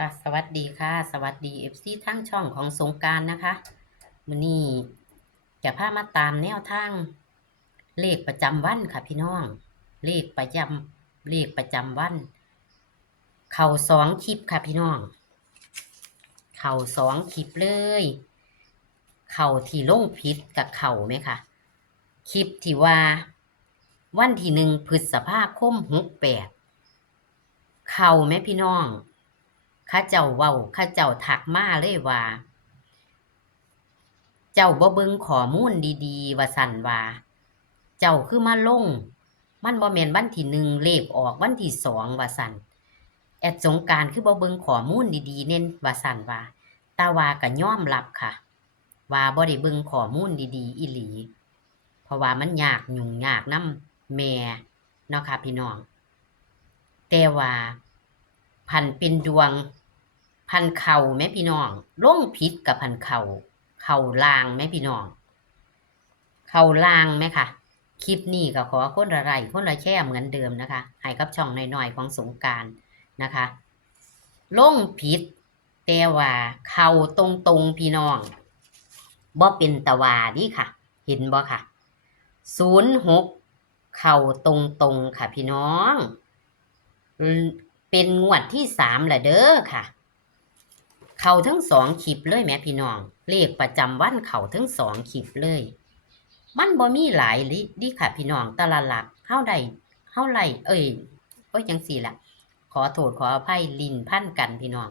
ค่ะสวัสดีค่ะสวัสดีFCทั้งช่องของสงกรานต์นะคะมื้อนี้จะพามาตามแนวทางเลขประจำวันค่ะพี่น้องเลขประจำวันเข้า2คลิปค่ะพี่น้องเข้า2คลิปเลยเข้าที่ลงผิดกับเข้าไหมคะคลิปที่ว่าวันที่1 พฤษภาคม68เข้าไหมพี่น้องข้าเจ้าเว้าข้าเจ้าทักมาเลยว่า เจ้าบ่เบิ่งข้อมูลดีๆว่าซั่นว่าเจ้าคือมาลงมันบ่แม่นวันที่1เลขออกวันที่2ว่าซั่นแอดสงกรานต์คือบ่เบิ่งข้อมูลดีๆเน่นว่าซั่นว่าแต่ว่าก็ยอมรับค่ะว่าบ่ได้เบิ่งข้อมูลดีๆอีหลีเพราะว่ามันยากยุ่งยากนำแม่เนาะค่ะพี่น้องแต่ว่าพันเป็นดวงพันเข้าแหมพี่น้องลงผิดกับพันเข้าลางแหมพี่น้อง เข้าล่างไหมคะคลิปนี้ก็ขอคนละไลค์คนละแชร์เหมือนเดิมนะคะให้กับช่องน้อยๆของสงกรานต์นะคะลงผิดแต่ว่าเข้าตรงๆพี่น้องบ่เป็นตะวาดิค่ะ เห็นบ่ค่ะ06เข้าตรงๆค่ะพี่น้องเป็นงวดที่3แล้วเด้อค่ะ เข้าทั้ง2คลิปเลยแหมพี่น้องเลขประจำวันเข้าทั้ง2คลิปเลย มันบ่มีหลายลิดิค่ะพี่น้องแต่ละหลักเฮาได้เฮาไล่จังซี่ล่ะขอโทษขออภัยลิ้นพันกันพี่น้อง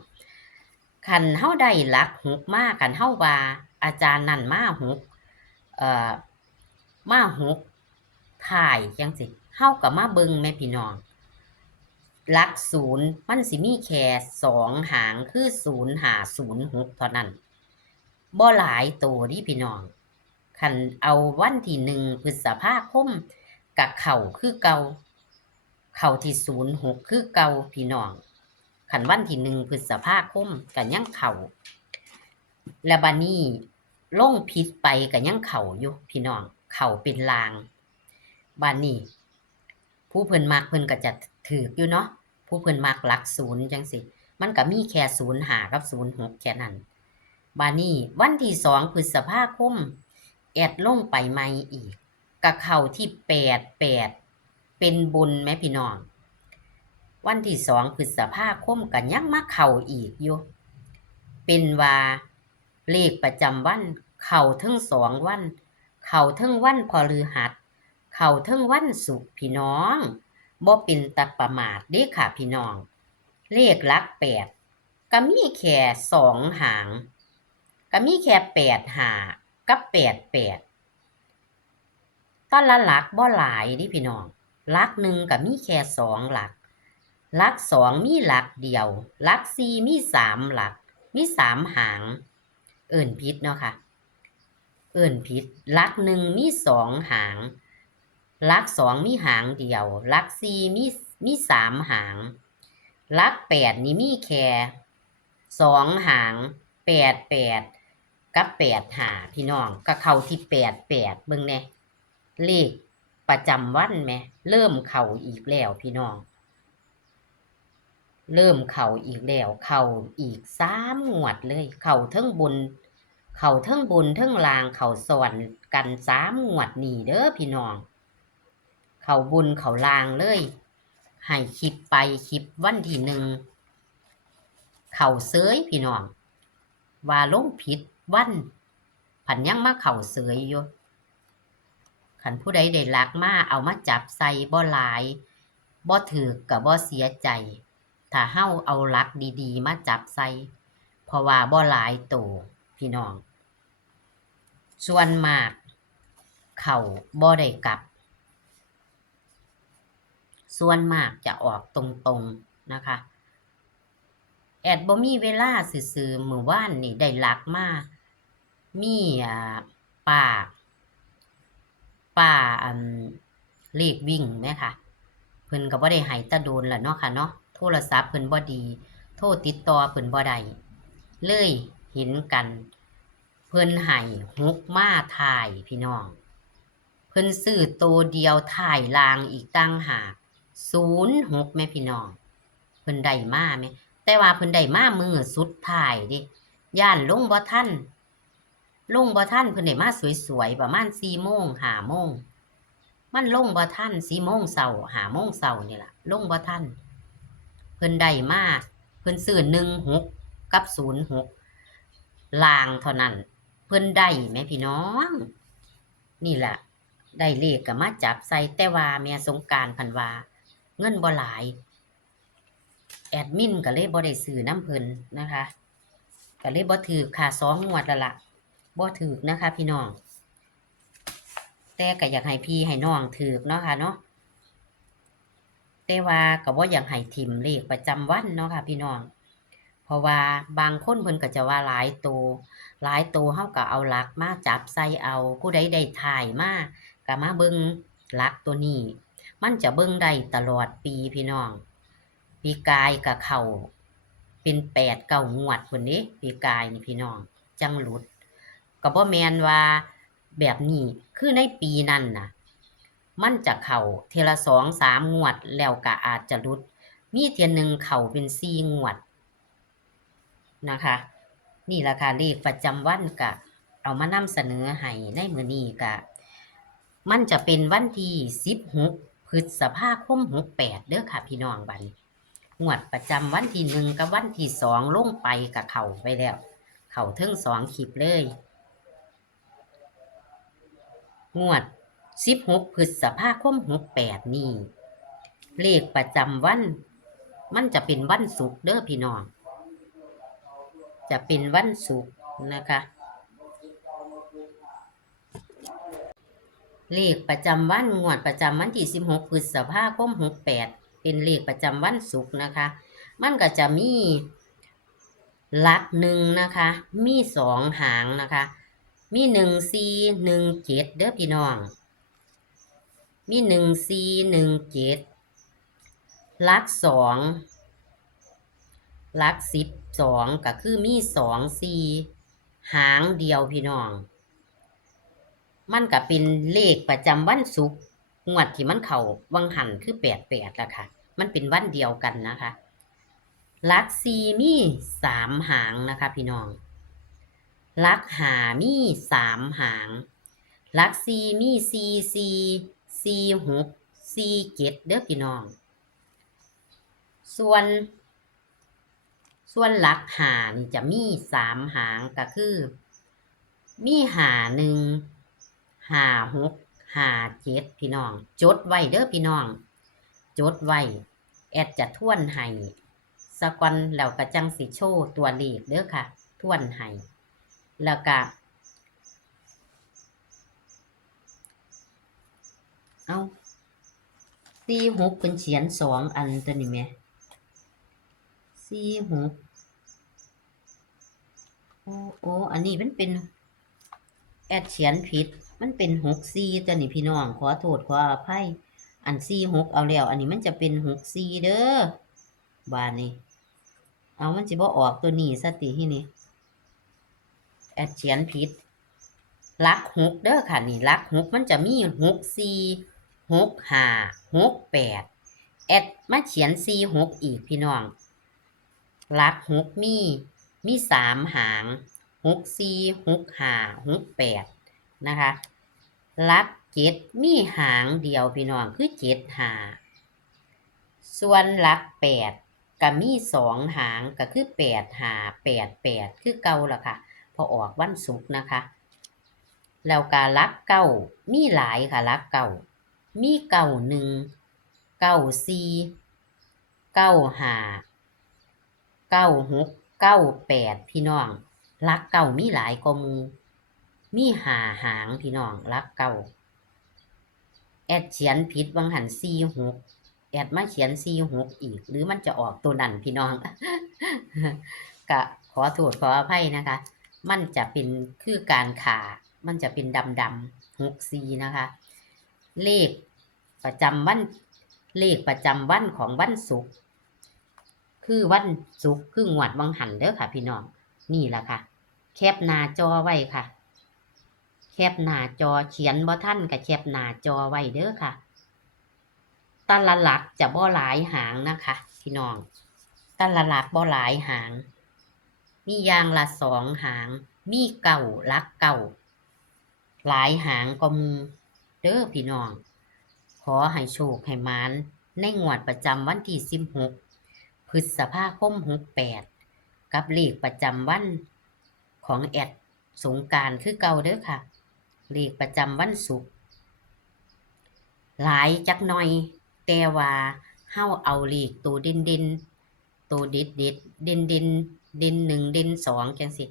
คันเฮาได้หลัก6มาคันเฮาว่าอาจารย์นั่นมา6มา6ท้ายจังซี่เฮาก็มาเบิ่งแม่พี่น้องหลัก0มันสิมีแค่2หางคือ0 5 0 6เท่านั้นบ่หลายโตดิพี่น้อง คันเอาวันที่1 พฤษภาคมกับเข้าคือเก่าเข้าที่06คือเก่าพี่น้องคันวันที่1 พฤษภาคมก็ยังเข้าและบัดนี้ลงผิดไปก็ยังเข้าอยู่พี่น้องเข้าเป็นลางบัดนี้ผู้เพิ่นมักเพิ่นก็จะถูกอยู่เนาะผู้เพิ่นมักหลัก0จังซี่มันก็มีแค่05กับ06แค่นั้นบัดนี้วันที่2 พฤษภาคม แอดลงไปใหม่อีกก็เข้าที่88เป็นบุญแม่พี่น้องวันที่2 พฤษภาคมก็ยังมาเข้าอีกอยู่เป็นว่าเลขประจำวันเข้าทั้ง2วันเข้าทั้งวันพฤหัสเข้าทั้งวันศุกร์พี่น้องบ่เป็นตาประมาทเด้ค่ะพี่น้องเลขหลัก8ก็มีแค่2หางก็มีแค่85กับ88แต่ละหลักบ่หลายเด้พี่น้องหลัก1ก็มีแค่2หลักหลัก2มีหลักเดียวหลัก4มี3หลักมี3หางเอิ้นผิดเนาะค่ะเอิ้นผิดหลัก1มี2หางหลัก2มีหางเดียวหลัก4มี3หางหลัก8นี่มีแค่2หาง88กับ85พี่น้องก็เข้าที่88เบิ่งแหน่ เลขประจำวันแหมเริ่มเข้าอีกแล้วพี่น้องเริ่มเข้าอีกแล้วเข้าอีก3งวดเลยเข้าเทิงบนเข้าเทิงบนเทิงล่างเข้าซ้อนกัน3งวดนี้เด้อพี่น้องเข้าบนเข้าล่างเลยให้คลิปไปคลิปวันที่1เข้าเสยพี่น้องว่าลงผิดวันผันยังมาเข้าเสยอยู่ คันผู้ใดได้ลักมาเอามาจับใส่บ่หลายบ่ถูกก็บ่เสียใจถ้าเฮาเอาหลักดีๆมาจับใส่เพราะว่าบ่หลายโตพี่น้องส่วนมากเข้าบ่ได้กลับส่วนมากจะออกตรงๆนะคะแอดบ่มีเวลาซื่อๆมื้อวานนี่ได้หลักมามีป้า ป้าเลขวิ่งแหมค่ะเพิ่นก็บ่ได้ให้แตะโดนล่ะเนาะค่ะเนาะโทรศัพท์เพิ่นบ่ดีโทรติดต่อเพิ่นบ่ได้เลยเห็นกันเพิ่นให้6มาท้ายพี่น้องเพิ่นซื้อโตเดียวท้ายล่างอีกต่างหาก06แม่พี่น้องเพิ่นได้มาแม่ แต่ว่าเพิ่นได้มามื้อสุดท้ายเด้ย้านลงบ่ทันเพิ่นได้มาสวยๆประมาณ4 โมง5 โมงมันลงบ่ทัน4 โมงเช้า5 โมงเช้านี่ล่ะลงบ่ทันเพิ่นได้มาเพิ่นซื้อ16กับ06ลางเท่านั้นเพิ่นได้แม่พี่น้องนี่ล่ะได้เลขก็มาจับใส่แต่ว่าแม่สงกรานต์เพิ่นว่าเงินบ่หลายแอดมินก็เลยบ่ได้ซื้อนำเพิ่นนะคะก็เลยบ่ถูกค่ะ2 งวดแล้วล่ะบ่ถูกนะคะพี่น้องแต่ก็อยากให้พี่ให้น้องถูกเนาะค่ะเนาะแต่ว่าก็บ่อยากให้ทิ่มเลขประจำวันเนาะค่ะพี่น้องเพราะว่าบางคนเพิ่นก็จะว่าหลายโตเฮาก็เอาหลักมาจับใส่เอาผู้ใดได้ถ่ายมาก็มาเบิ่งหลักตัวนี้มันจะเบิ่งได้ตลอดปีพี่น้องปีกายก็เข้าเป็น8 9 งวดพุ่นเด้ปีกายนี่พี่น้องจังหลุดก็บ่แม่นว่าแบบนี้คือในปีนั้นน่ะมันจะเข้าเทื่อละ2 3 งวดแล้วก็อาจจะหลุดมีเทื่อหนึ่งเข้าเป็น4 งวดนะคะนี่ล่ะค่ะเลขประจำวันก็เอามานำเสนอให้ในมื้อนี้ก็มันจะเป็นวันที่16พฤษภาคม68เด้อค่ะพี่น้องบัดนี้งวดประจำวันที่1กับวันที่2ลงไปก็เข้าไปแล้วเข้าเทิง2คลิปเลยงวด16พฤษภาคม68นี่เลขประจำวันมันจะเป็นวันศุกร์เด้อพี่น้องจะเป็นวันศุกร์นะคะเลขประจำวันงวดประจำวันที่16พฤษภาคม68เป็นเลขประจำวันศุกร์นะคะมันก็จะมีหลัก1นะคะมี2หางนะคะมี1 4 1 7เด้อพี่น้องมี1 4 1 7หลัก2หลัก12ก็คือมี2 4หางเดียวพี่น้องมันก็เป็นเลขประจำวันศุกร์งวดที่มันเข้าวังหันคือ88ล่ะค่ะมันเป็นวันเดียวกันนะคะหลัก4มี3หางนะคะพี่น้องหลัก5มี3หางหลัก4มี4 4 4 6 4 7เด้อพี่น้องส่วนหลัก5นี่จะมี3หางก็คือมี51 56 57พี่น้องจดไว้เด้อพี่น้องจดไว้แอดจะทวนให้สักวันแล้วก็จังสิโชว์ตัวเลขเด้อค่ะทวนให้แล้วก็เอา46เป็นเขียน2อันตัวนี้แหม46โอ้อันนี้มันเป็นแอดเขียนผิดมันเป็น64ตัวนี้พี่น้องขอโทษขออภัยอัน46เอาแล้วอันนี้มันจะเป็น64เด้อบาดนี้เอามันสิบ่ออกตัวนี้ซะติที่นี่แอดเขียนผิดหลัก6เด้อค่ะนี่หลัก6มันจะมี64 65 68แอดมาเขียน46อีกพี่น้องหลัก6มี3หาง64 65 68นะคะหลัก7มีหางเดียวพี่น้องคือ75ส่วนหลัก8ก็มี2หางก็คือ85 88คือเก่าล่ะค่ะพอออกวันศุกร์นะคะแล้วก็หลัก9มีหลายค่ะหลัก9มี91 94 95 96 98พี่น้องหลัก9มีหลายกว่าหมู่มี5หางพี่น้องหลัก9แอดเขียนผิดวังหัน46แอดมาเขียน46อีกหรือมันจะออกตัวนั้นพี่น้อง ก็ขอโทษขออภัยนะคะ มันจะเป็นคือการขามันจะเป็นดำๆ64นะคะเลขประจำวันของวันศุกร์คือวันศุกร์คืองวดวังหันเด้อค่ะพี่น้องนี่ล่ะค่ะแคปหน้าจอไว้ค่ะแคปหน้าจอเขียนบ่ทันก็แคปหน้าจอไว้เด้อค่ะตะละหลักจะบ่หลายหางนะคะพี่น้อง แต่ละหลักบ่หลายหาง มีอย่างละ2หาง มีเก้าหลักเก้าหลายหางก็หมู่เด้อพี่น้อง ขอให้โชคให้หมานในงวดประจำวันที่16พฤษภาคม68กับเลขประจำวันของแอดสงกรานต์คือเก่าเด้อค่ะ เลขประจำวันศุกร์หลายจักหน่อย แต่ว่าเฮาเอาเลขตัวเด่นๆตัวเด็ดๆเด่นๆเด่น1เด่น2จังซี้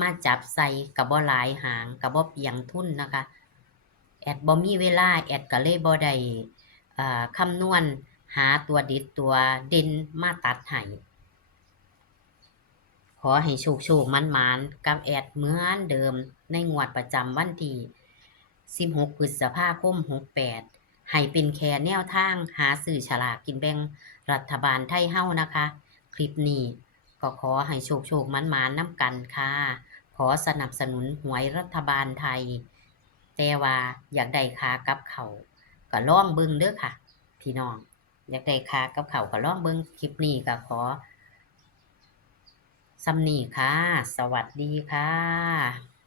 มาจับใส่ก็บ่หลายหางก็บ่เปลืองทุนนะคะ แอดบ่มีเวลาแอดก็เลยบ่ได้คำนวณหาตัวเด็ดตัวเด่นมาตัดให้ขอให้โชคๆหมานๆกับแอดเหมือนเดิมในงวดประจำวันที่16พฤษภาคม68ให้เป็นแค่แนวทางหาซื้อฉลากกินแบ่งรัฐบาลไทยเฮานะคะ คลิปนี้ก็ขอให้โชคๆหมานๆนำกันค่ะขอสนับสนุนหวยรัฐบาลไทย แต่ว่าอยากได้ค่ากับข้าวก็ลองเบิ่งเด้อค่ะ พี่น้อง อยากได้ค่ากับข้าวก็ลองเบิ่งคลิปนี้ก็ขอส่ำนี้ค่ะ สวัสดีค่ะ